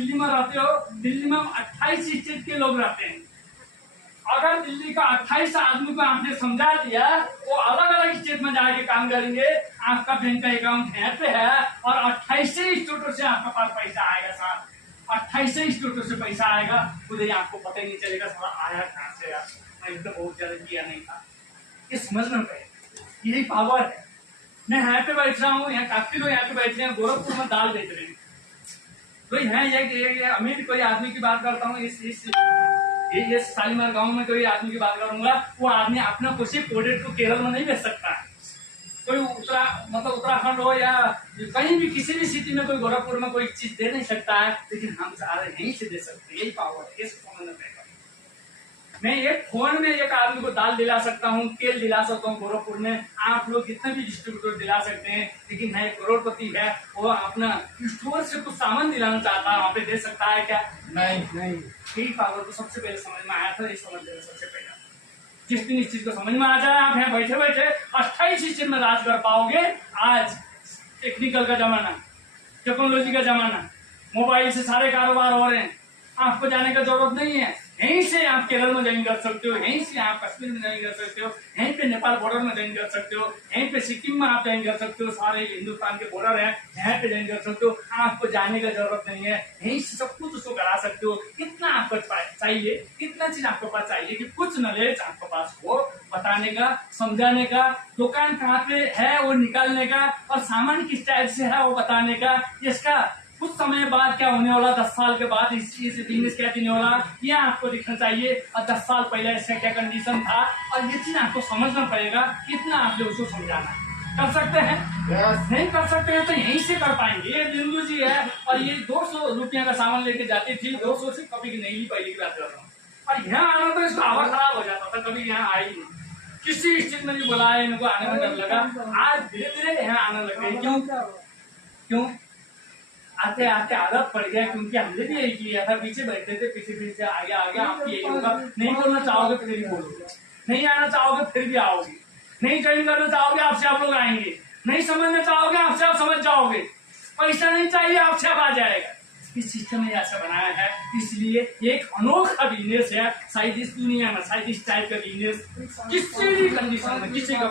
दिल्ली में रहते हो, दिल्ली में 28 स्टेट के लोग रहते हैं। अगर दिल्ली का 28 आदमी को आपने समझा दिया, वो अलग अलग स्टेट में जाके काम करेंगे। आपका बैंक का अकाउंट यहाँ पे है और 28 स्टेटों से आपके पास पैसा आएगा साहब, 28 स्टेटों से पैसा आएगा, खुद ही आपको पता ही नहीं चलेगा साला आया कहाँ से यार। मैंने तो बहुत ज्यादा किया नहीं था, ये समझना पड़ेगा, यही पावर है। मैं यहाँ पे बैठ रहा हूँ, यहाँ काफी लोग यहाँ पे बैठ रहे हैं, गोरखपुर में दाल बेच रहे हैं। कोई है ये अमीर कोई आदमी की बात करता हूँ, ये शालीमार गांव में कोई आदमी की बात करूंगा, वो आदमी अपना कुछ प्रोडक्ट को केरल में नहीं बेच सकता है। कोई उत्तराखंड हो या कहीं भी किसी भी सिटी में कोई गोरखपुर में कोई चीज दे नहीं सकता है, लेकिन हम सारे यहीं से दे सकते हैं, यही पावर है, ये समझना पड़ेगा। मैं एक फोन में एक आदमी को दाल दिला सकता हूँ, तेल दिला सकता हूँ गोरखपुर में, आप लोग कितने भी डिस्ट्रीब्यूटर दिला सकते हैं, लेकिन है करोड़पति है, वो अपना स्टोर से कुछ सामान दिलाना चाहता है, वहाँ पे दे सकता है क्या? नहीं। यही पावर को सबसे पहले समझ में आया था, ये समझ लेना सबसे पहले। जिस दिन इस चीज को समझ में आ जाए, आप यहाँ बैठे बैठे 28 चीज में राज कर पाओगे। आज टेक्निकल का जमाना, टेक्नोलॉजी का जमाना, मोबाइल से सारे कारोबार हो रहे हैं, आपको जाने का जरूरत नहीं है। यहीं से आप केरल में ज्वाइन कर सकते हो, यहीं से आप कश्मीर में ज्वाइन कर सकते हो, यहीं पे नेपाल बॉर्डर में ज्वाइन कर सकते हो, यहीं पे सिक्किम में आप ज्वाइन कर सकते हो, सारे हिंदुस्तान के बॉर्डर है, यहाँ पे ज्वाइन कर सकते हो। आपको जाने का जरूरत नहीं है, यहीं से सब कुछ उसको करा सकते हो। कितना आपको चाहिए, कितना चीज आपके पास चाहिए कि कुछ नॉलेज आपके पास हो, बताने का, समझाने का, दुकान कहाँ पे है वो निकालने का, और सामान किस टाइप से है वो बताने का। इसका कुछ समय बाद क्या होने वाला, 10 साल के बाद इस बिजनेस क्या होने वाला, ये आपको दिखना चाहिए। और 10 साल पहले इसका क्या कंडीशन था, और ये चीज आपको समझना पड़ेगा। कितना आपने उसको समझाना कर सकते हैं? नहीं कर सकते हैं तो यहीं से कर पाएंगे। ये बिंदु जी है, और ये 200 रुपया का सामान लेके जाती थी, 200 से कभी की नहीं ली, पहले की बात कर रहा हूँ। और यहाँ आना तो इसका हवा खराब हो जाता था, कभी यहाँ आई नहीं, किसी स्टेट में नहीं बुलाया, इनको आने में डर लगा। आज धीरे धीरे यहाँ आने लग गए। क्यों आते आते आदत पड़ गया, क्योंकि हमने भी यही किया था, पीछे बैठते थे, पीछे आगे आपकी यही होगा। नहीं बोलना चाहोगे फिर भी बोलोगे, नहीं आना चाहोगे फिर भी आओगे, नहीं ज्वाइन करना चाहोगे आपसे आप लोग आएंगे, नहीं समझना चाहोगे आपसे आप समझ जाओगे, पैसा नहीं चाहिए आपसे आप आ जाएगा। इस सिस्टम ने ऐसा बनाया है, इसलिए एक अनोखा बिजनेस है। शायद इस दुनिया में शायद इस टाइप का बिजनेस किसी भी कंडीशन में किसी का